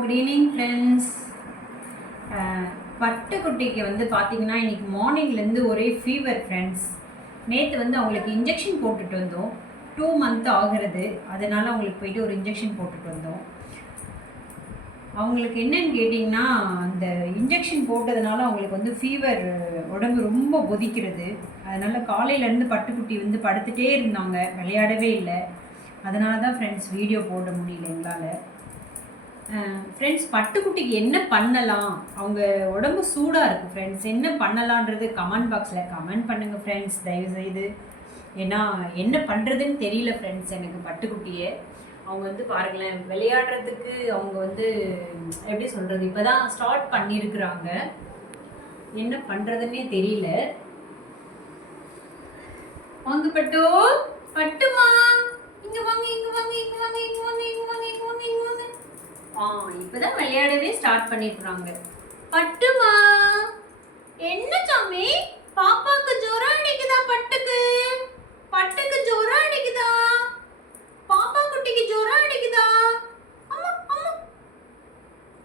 Good evening friends. பட்டுக்குட்டிக்கு வந்து பார்த்தீங்கன்னா இன்றைக்கி மார்னிங்லேருந்து ஒரே ஃபீவர் ஃப்ரெண்ட்ஸ். நேற்று வந்து அவங்களுக்கு இன்ஜெக்ஷன் போட்டுட்டு வந்தோம். 2 மந்த் ஆகிறது. அதனால் அவங்களுக்கு போயிட்டு ஒரு இன்ஜெக்ஷன் போட்டுட்டு வந்தோம். அவங்களுக்கு என்னன்னு கேட்டிங்கன்னா, அந்த இன்ஜெக்ஷன் போட்டதுனால அவங்களுக்கு வந்து ஃபீவர், உடம்பு ரொம்ப கொதிக்கிறது. அதனால் காலையிலேருந்து பட்டுக்குட்டி வந்து படுத்துகிட்டே இருந்தாங்க, விளையாடவே இல்லை. அதனால தான் ஃப்ரெண்ட்ஸ் வீடியோ போட முடியல எங்களால். ஃப்ரெண்ட்ஸ், பட்டுக்குட்டிக்கு என்ன பண்ணலாம்? அவங்க உடம்பு சூடாக இருக்குது ஃப்ரெண்ட்ஸ். என்ன பண்ணலான்றது கமெண்ட் பாக்ஸில் கமெண்ட் பண்ணுங்கள் ஃப்ரெண்ட்ஸ், தயவுசெய்து. ஏன்னா என்ன பண்ணுறதுன்னு தெரியல ஃப்ரெண்ட்ஸ் எனக்கு பட்டுக்குட்டியை. அவங்க வந்து பாருங்களேன், விளையாடுறதுக்கு அவங்க வந்து எப்படி சொல்கிறது, இப்போ தான் ஸ்டார்ட் பண்ணியிருக்கிறாங்க. என்ன பண்ணுறதுன்னே தெரியல. வாங்க பட்டு, பட்டுமா, இங்கே வாங்க, இங்கே வாங்க, இங்கே வாங்க, இங்கே வாங்க, இங்கே வாங்க, இங்கே வாங்க, இங்கே வாங்க. இப்பதான் விளையாடவே ஸ்டார்ட் பண்ணிருக்காங்க. பட்டுமா, என்ன சாமி, பாப்பாக்கு ஜுரம் அடிக்குதா? பட்டுக்கு ஜுரம் அடிக்குதா? பாப்பா குட்டிக்கு ஜுரம் அடிக்குதா? அம்மா அம்மா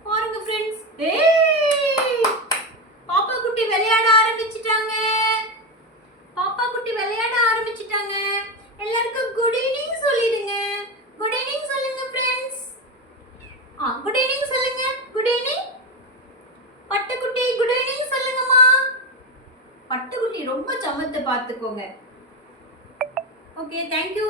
பாருங்க ஃப்ரெண்ட்ஸ். பாப்பா குட்டி விளையாட ஆரம்பிச்சிட்டாங்க. எல்லாருக்கும் குட் ஈவினிங் சொல்லிடுங்க. குட் ஈவினிங் சொல்லுங்க ஃப்ரெண்ட்ஸ். குட் ஈவினிங் சொல்லுங்க. குட் ஈவினிங் பட்டுக்குட்டி, குட் ஈவினிங் சொல்லுங்கம்மா. பட்டுக்குட்டி ரொம்ப சமத்தை பார்த்துக்கோங்க. Okay, thank you.